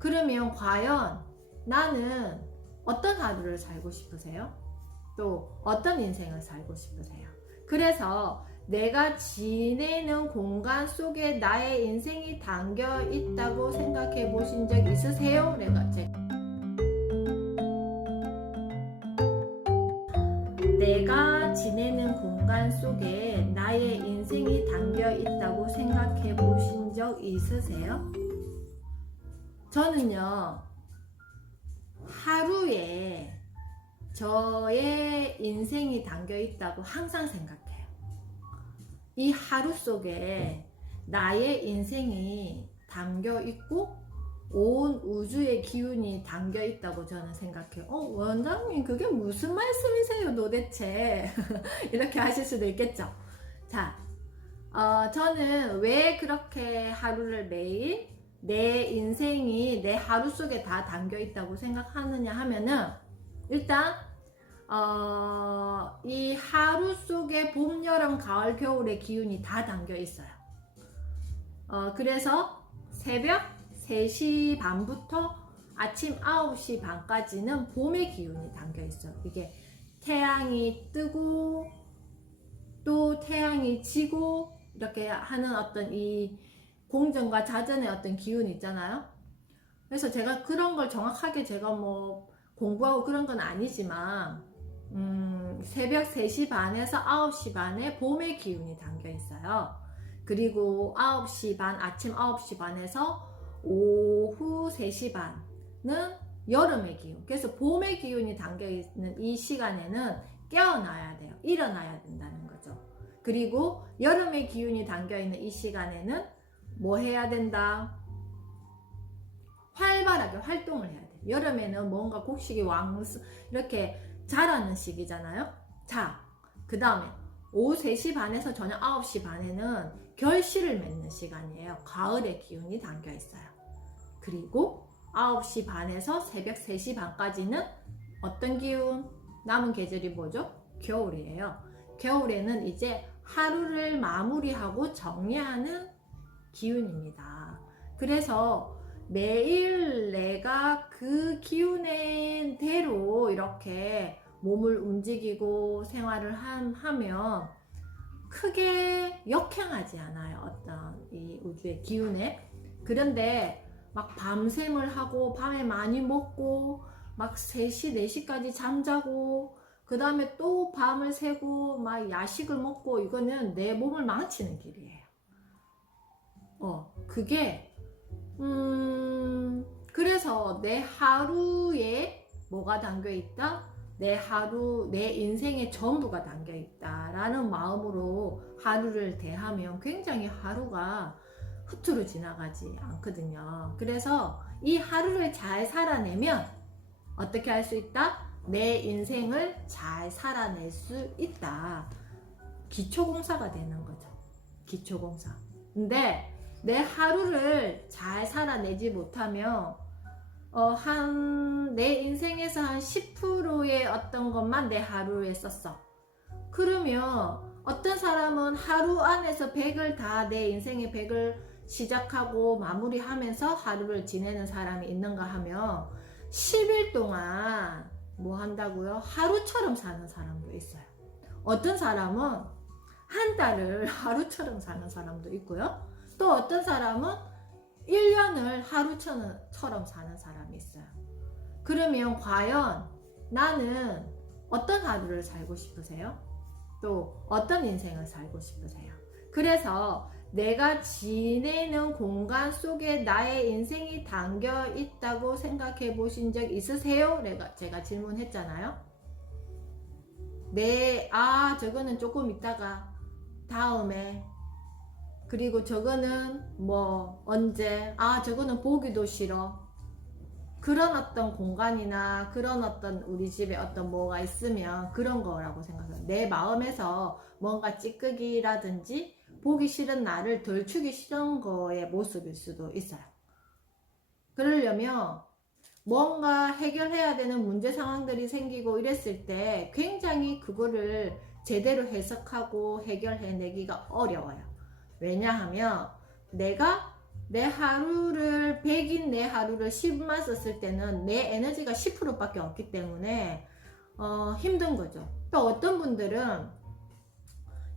그러면 과연 나는 어떤 하루를 살고 싶으세요? 또 어떤 인생을 살고 싶으세요? 그래서 내가 지내는 공간 속에 나의 인생이 담겨 있다고 생각해 보신 적 있으세요? 내가 지내는 공간 속에 나의 인생이 담겨 있다고 생각해 보신 적 있으세요? 저는요, 하루에 저의 인생이 담겨 있다고 항상 생각해요. 이 하루 속에 나의 인생이 담겨 있고 온 우주의 기운이 담겨 있다고 저는 생각해요. 원장님 그게 무슨 말씀이세요 도대체? 이렇게 하실 수도 있겠죠. 자, 저는 왜 그렇게 하루를 매일 내 인생이 내 하루 속에 다 담겨 있다고 생각하느냐 하면은, 일단 이 하루 속에 봄, 여름, 가을, 겨울의 기운이 다 담겨 있어요. 그래서 새벽 3시 반부터 아침 9시 반까지는 봄의 기운이 담겨 있어요. 이게 태양이 뜨고 또 태양이 지고 이렇게 하는 어떤 이 공전과 자전의 어떤 기운이 있잖아요. 그래서 제가 그런 걸 정확하게 제가 뭐 공부하고 그런 건 아니지만 새벽 3시 반에서 9시 반에 봄의 기운이 담겨 있어요. 그리고 9시 반, 아침 9시 반에서 오후 3시 반은 여름의 기운. 그래서 봄의 기운이 담겨 있는 이 시간에는 깨어나야 돼요. 일어나야 된다는 거죠. 그리고 여름의 기운이 담겨 있는 이 시간에는 뭐 해야 된다? 활발하게 활동을 해야 돼. 여름에는 뭔가 곡식이 이렇게 자라는 시기잖아요. 자, 그 다음에 오후 3시 반에서 저녁 9시 반에는 결실을 맺는 시간이에요. 가을의 기운이 담겨 있어요. 그리고 9시 반에서 새벽 3시 반까지는 어떤 기운? 남은 계절이 뭐죠? 겨울이에요. 겨울에는 이제 하루를 마무리하고 정리하는 기운입니다. 그래서 매일 내가 그 기운의 대로 이렇게 몸을 움직이고 생활을 하면 크게 역행하지 않아요. 어떤 이 우주의 기운에. 그런데 막 밤샘을 하고 밤에 많이 먹고 막 3시, 4시까지 잠자고 그 다음에 또 밤을 새고 막 야식을 먹고, 이거는 내 몸을 망치는 길이에요. 그게 그래서 내 하루에 뭐가 담겨 있다? 내 하루, 내 인생의 전부가 담겨 있다라는 마음으로 하루를 대하면 굉장히 하루가 흐트러 지나가지 않거든요. 그래서 이 하루를 잘 살아내면 어떻게 할 수 있다? 내 인생을 잘 살아낼 수 있다. 기초공사가 되는 거죠. 기초공사. 근데 내 하루를 잘 살아내지 못하면 내 인생에서 한 10%의 어떤 것만 내 하루에 썼어. 그러면 어떤 사람은 하루 안에서 100을 다 내 인생의 100을 시작하고 마무리하면서 하루를 지내는 사람이 있는가 하면 10일 동안 뭐 한다고요? 하루처럼 사는 사람도 있어요. 어떤 사람은 한 달을 하루처럼 사는 사람도 있고요. 또 어떤 사람은 1년을 하루처럼 사는 사람이 있어요. 그러면 과연 나는 어떤 하루를 살고 싶으세요? 또 어떤 인생을 살고 싶으세요? 그래서 내가 지내는 공간 속에 나의 인생이 담겨 있다고 생각해 보신 적 있으세요? 제가 질문했잖아요. 저거는 조금 있다가 다음에, 그리고 저거는 뭐 언제, 저거는 보기도 싫어. 그런 어떤 공간이나 그런 어떤 우리 집에 어떤 뭐가 있으면 그런 거라고 생각해요. 내 마음에서 뭔가 찌끄기라든지 보기 싫은 나를 덜추기 싫은 거의 모습일 수도 있어요. 그러려면 뭔가 해결해야 되는 문제 상황들이 생기고 이랬을 때 굉장히 그거를 제대로 해석하고 해결해내기가 어려워요. 왜냐하면 내가 내 하루를 100인 내 하루를 10만 썼을 때는 내 에너지가 10%밖에 없기 때문에 힘든 거죠. 또 어떤 분들은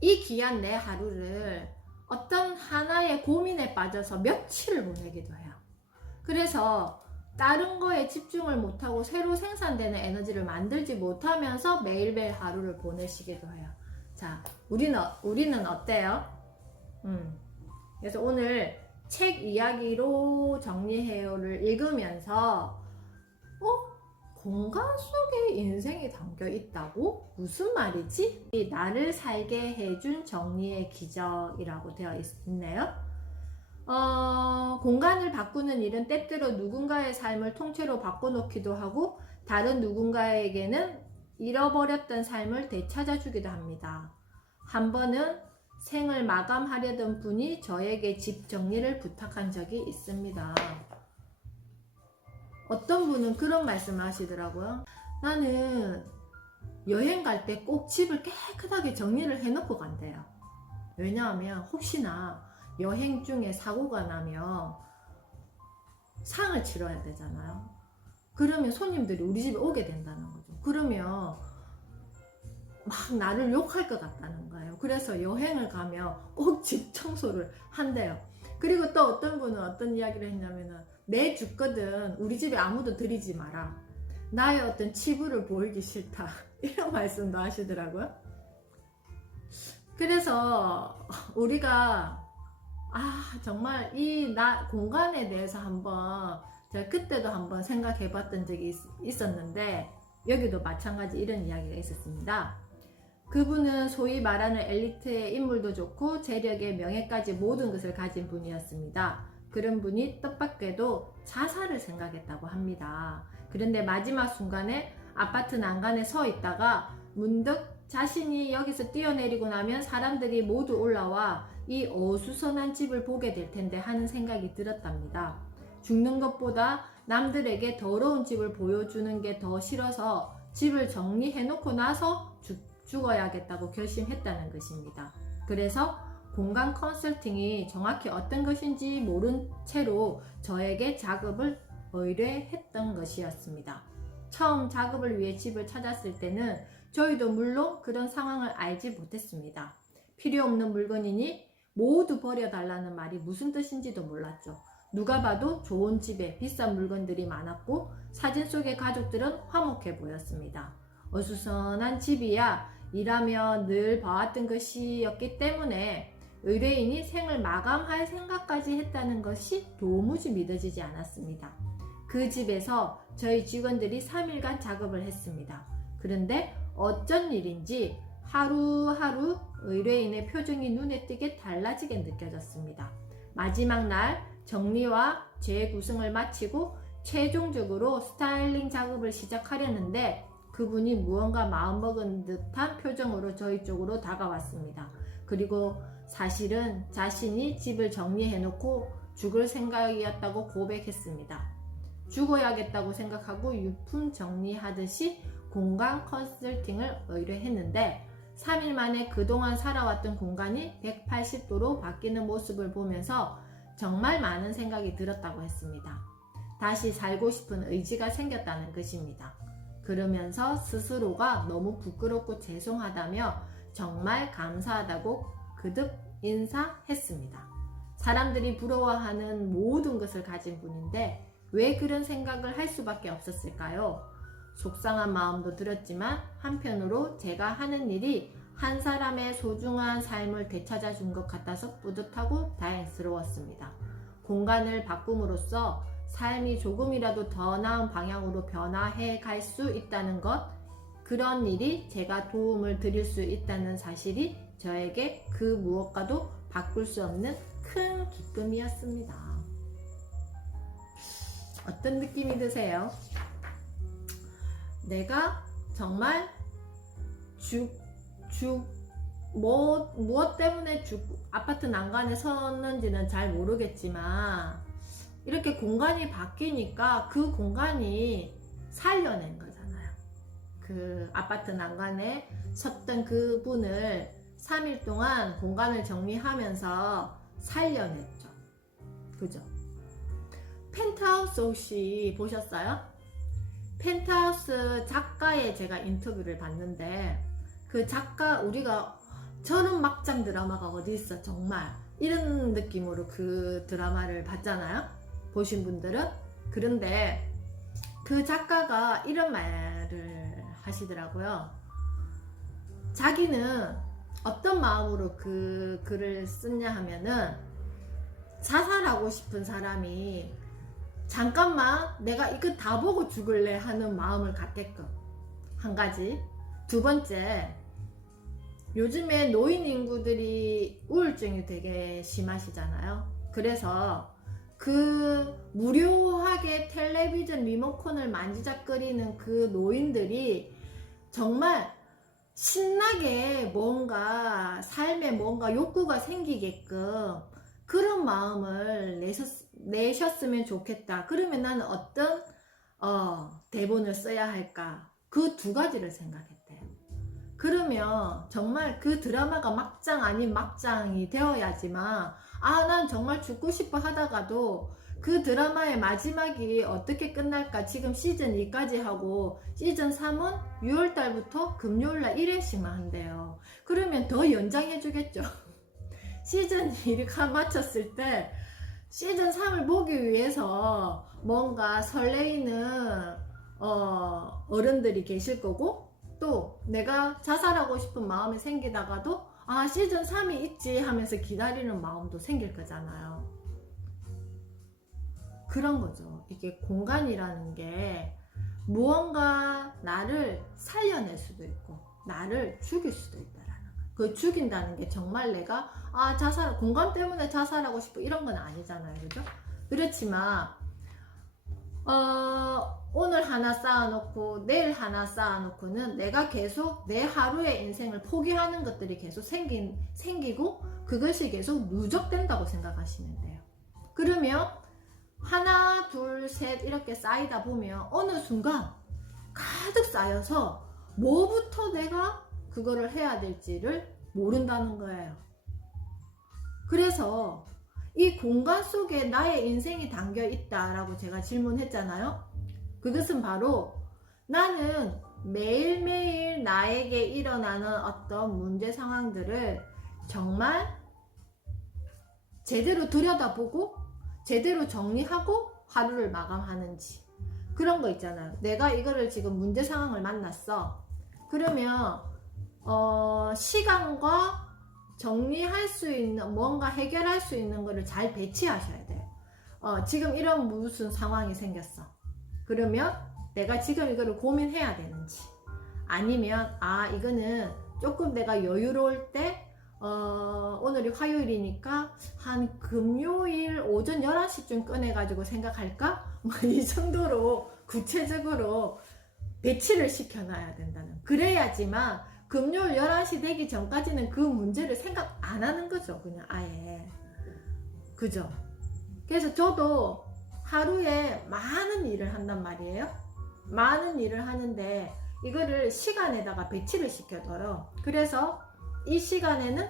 이 귀한 내 하루를 어떤 하나의 고민에 빠져서 며칠을 보내기도 해요. 그래서 다른 거에 집중을 못하고 새로 생산되는 에너지를 만들지 못하면서 매일매일 하루를 보내시기도 해요. 자, 우리는 어때요? 그래서 오늘 책 이야기로 정리해요를 읽으면서 공간 속에 인생이 담겨 있다고? 무슨 말이지? 이 나를 살게 해준 정리의 기적이라고 되어 있네요. 공간을 바꾸는 일은 때때로 누군가의 삶을 통째로 바꿔놓기도 하고 다른 누군가에게는 잃어버렸던 삶을 되찾아주기도 합니다. 한 번은 생을 마감하려던 분이 저에게 집 정리를 부탁한 적이 있습니다. 어떤 분은 그런 말씀을 하시더라고요. 나는 여행 갈 때 꼭 집을 깨끗하게 정리를 해놓고 간대요. 왜냐하면 혹시나 여행 중에 사고가 나면 상을 치러야 되잖아요. 그러면 손님들이 우리 집에 오게 된다는 거죠. 그러면 막 나를 욕할 것 같다는 거예요. 그래서 여행을 가면 꼭 집 청소를 한대요. 그리고 또 어떤 분은 어떤 이야기를 했냐면은 내 죽거든 우리 집에 아무도 들이지 마라. 나의 어떤 치부를 보이기 싫다. 이런 말씀도 하시더라고요. 그래서 우리가 정말 이 공간에 대해서 한번 제가 그때도 한번 생각해 봤던 적이 있었는데 여기도 마찬가지 이런 이야기가 있었습니다. 그분은 소위 말하는 엘리트의 인물도 좋고 재력에 명예까지 모든 것을 가진 분이었습니다. 그런 분이 뜻밖에도 자살을 생각했다고 합니다. 그런데 마지막 순간에 아파트 난간에 서 있다가 문득 자신이 여기서 뛰어내리고 나면 사람들이 모두 올라와 이 어수선한 집을 보게 될 텐데 하는 생각이 들었답니다. 죽는 것보다 남들에게 더러운 집을 보여주는 게 더 싫어서 집을 정리해놓고 나서 죽어야겠다고 결심했다는 것입니다. 그래서 공간 컨설팅이 정확히 어떤 것인지 모른 채로 저에게 작업을 의뢰했던 것이었습니다. 처음 작업을 위해 집을 찾았을 때는 저희도 물론 그런 상황을 알지 못했습니다. 필요 없는 물건이니 모두 버려달라는 말이 무슨 뜻인지도 몰랐죠. 누가 봐도 좋은 집에 비싼 물건들이 많았고 사진 속의 가족들은 화목해 보였습니다. 어수선한 집이야 일하며 늘 봐왔던 것이었기 때문에 의뢰인이 생을 마감할 생각까지 했다는 것이 도무지 믿어지지 않았습니다. 그 집에서 저희 직원들이 3일간 작업을 했습니다. 그런데 어쩐 일인지 하루하루 의뢰인의 표정이 눈에 띄게 달라지게 느껴졌습니다. 마지막 날 정리와 재구성을 마치고 최종적으로 스타일링 작업을 시작하려는데 그분이 무언가 마음먹은 듯한 표정으로 저희 쪽으로 다가왔습니다. 그리고 사실은 자신이 집을 정리해놓고 죽을 생각이었다고 고백했습니다. 죽어야겠다고 생각하고 유품 정리하듯이 공간 컨설팅을 의뢰했는데 3일 만에 그동안 살아왔던 공간이 180도로 바뀌는 모습을 보면서 정말 많은 생각이 들었다고 했습니다. 다시 살고 싶은 의지가 생겼다는 것입니다. 그러면서 스스로가 너무 부끄럽고 죄송하다며 정말 감사하다고 거듭 인사했습니다. 사람들이 부러워하는 모든 것을 가진 분인데 왜 그런 생각을 할 수밖에 없었을까요? 속상한 마음도 들었지만 한편으로 제가 하는 일이 한 사람의 소중한 삶을 되찾아 준 것 같아서 뿌듯하고 다행스러웠습니다. 공간을 바꿈으로써 삶이 조금이라도 더 나은 방향으로 변화해 갈 수 있다는 것, 그런 일이 제가 도움을 드릴 수 있다는 사실이 저에게 그 무엇과도 바꿀 수 없는 큰 기쁨이었습니다. 어떤 느낌이 드세요? 내가 정말 무엇 때문에 아파트 난간에 섰는지는 잘 모르겠지만 이렇게 공간이 바뀌니까 그 공간이 살려낸 거잖아요. 그 아파트 난간에 섰던 그분을 3일 동안 공간을 정리하면서 살려냈죠. 그죠? 펜트하우스 혹시 보셨어요? 펜트하우스 작가의 제가 인터뷰를 봤는데, 그 작가, 우리가 저런 막장 드라마가 어디 있어 정말 이런 느낌으로 그 드라마를 봤잖아요, 보신 분들은. 그런데 그 작가가 이런 말을 하시더라고요. 자기는 어떤 마음으로 그 글을 썼냐 하면은, 자살하고 싶은 사람이 잠깐만 내가 이거 다 보고 죽을래 하는 마음을 갖게끔, 한 가지. 두 번째, 요즘에 노인 인구들이 우울증이 되게 심하시잖아요. 그래서 그 무료하게 텔레비전 리모컨을 만지작거리는 그 노인들이 정말 신나게 뭔가 삶에 뭔가 욕구가 생기게끔 그런 마음을 내셨으면 좋겠다. 그러면 나는 어떤 대본을 써야 할까? 그 두 가지를 생각했대요. 그러면 정말 그 드라마가 막장 아닌 막장이 되어야지만, 아, 난 정말 죽고 싶어 하다가도 그 드라마의 마지막이 어떻게 끝날까, 지금 시즌 2까지 하고 시즌 3은 6월달부터 금요일날 1회씩만 한대요. 그러면 더 연장해 주겠죠. 시즌 2를 마쳤을 때 시즌 3을 보기 위해서 뭔가 설레이는 어른들이 계실 거고, 또 내가 자살하고 싶은 마음이 생기다가도 아, 시즌 3이 있지 하면서 기다리는 마음도 생길 거잖아요. 그런 거죠. 이게 공간이라는 게 무언가 나를 살려낼 수도 있고 나를 죽일 수도 있다라는 거. 그 죽인다는 게 정말 내가 공간 때문에 자살하고 싶어 이런 건 아니잖아요. 그죠? 그렇지만 오늘 하나 쌓아놓고 내일 하나 쌓아놓고는 내가 계속 내 하루의 인생을 포기하는 것들이 계속 생기고 그것이 계속 누적된다고 생각하시면 돼요. 그러면 하나 둘 셋 이렇게 쌓이다 보면 어느 순간 가득 쌓여서 뭐부터 내가 그거를 해야 될지를 모른다는 거예요. 그래서 이 공간 속에 나의 인생이 담겨 있다라고 제가 질문했잖아요. 그것은 바로 나는 매일매일 나에게 일어나는 어떤 문제 상황들을 정말 제대로 들여다보고 제대로 정리하고 하루를 마감하는지, 그런 거 있잖아요. 내가 이거를 지금 문제 상황을 만났어. 그러면 시간과 정리할 수 있는, 뭔가 해결할 수 있는 거를 잘 배치하셔야 돼요. 지금 이런 무슨 상황이 생겼어. 그러면 내가 지금 이거를 고민해야 되는지, 아니면 이거는 조금 내가 여유로울 때 오늘이 화요일이니까 한 금요일 오전 11시쯤 꺼내가지고 생각할까? 이 정도로 구체적으로 배치를 시켜놔야 된다는. 그래야지만 금요일 11시 되기 전까지는 그 문제를 생각 안 하는 거죠. 그냥 아예. 그죠? 그래서 저도 하루에 많은 일을 한단 말이에요. 많은 일을 하는데 이거를 시간에다가 배치를 시켜둬요. 그래서 이 시간에는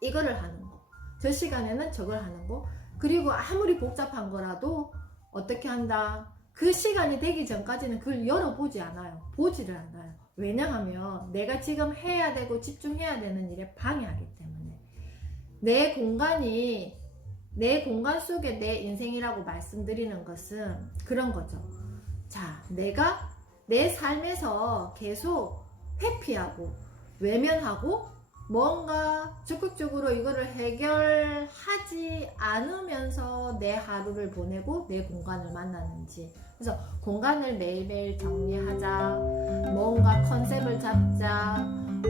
이거를 하는 거, 저 시간에는 저걸 하는 거, 그리고 아무리 복잡한 거라도 어떻게 한다, 그 시간이 되기 전까지는 그걸 열어보지 않아요. 보지를 않아요. 왜냐하면 내가 지금 해야 되고 집중해야 되는 일에 방해하기 때문에. 내 공간 속에 내 인생이라고 말씀드리는 것은 그런 거죠. 자, 내가 내 삶에서 계속 회피하고 외면하고 뭔가 적극적으로 이거를 해결하지 않으면서 내 하루를 보내고 내 공간을 만나는지. 그래서 공간을 매일매일 정리하자, 뭔가 컨셉을 잡자,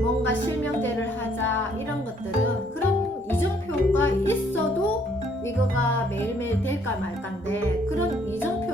뭔가 실명제를 하자, 이런 것들은 그런 이정표가 있어도 이거가 매일매일 될까 말까인데, 그런 이정표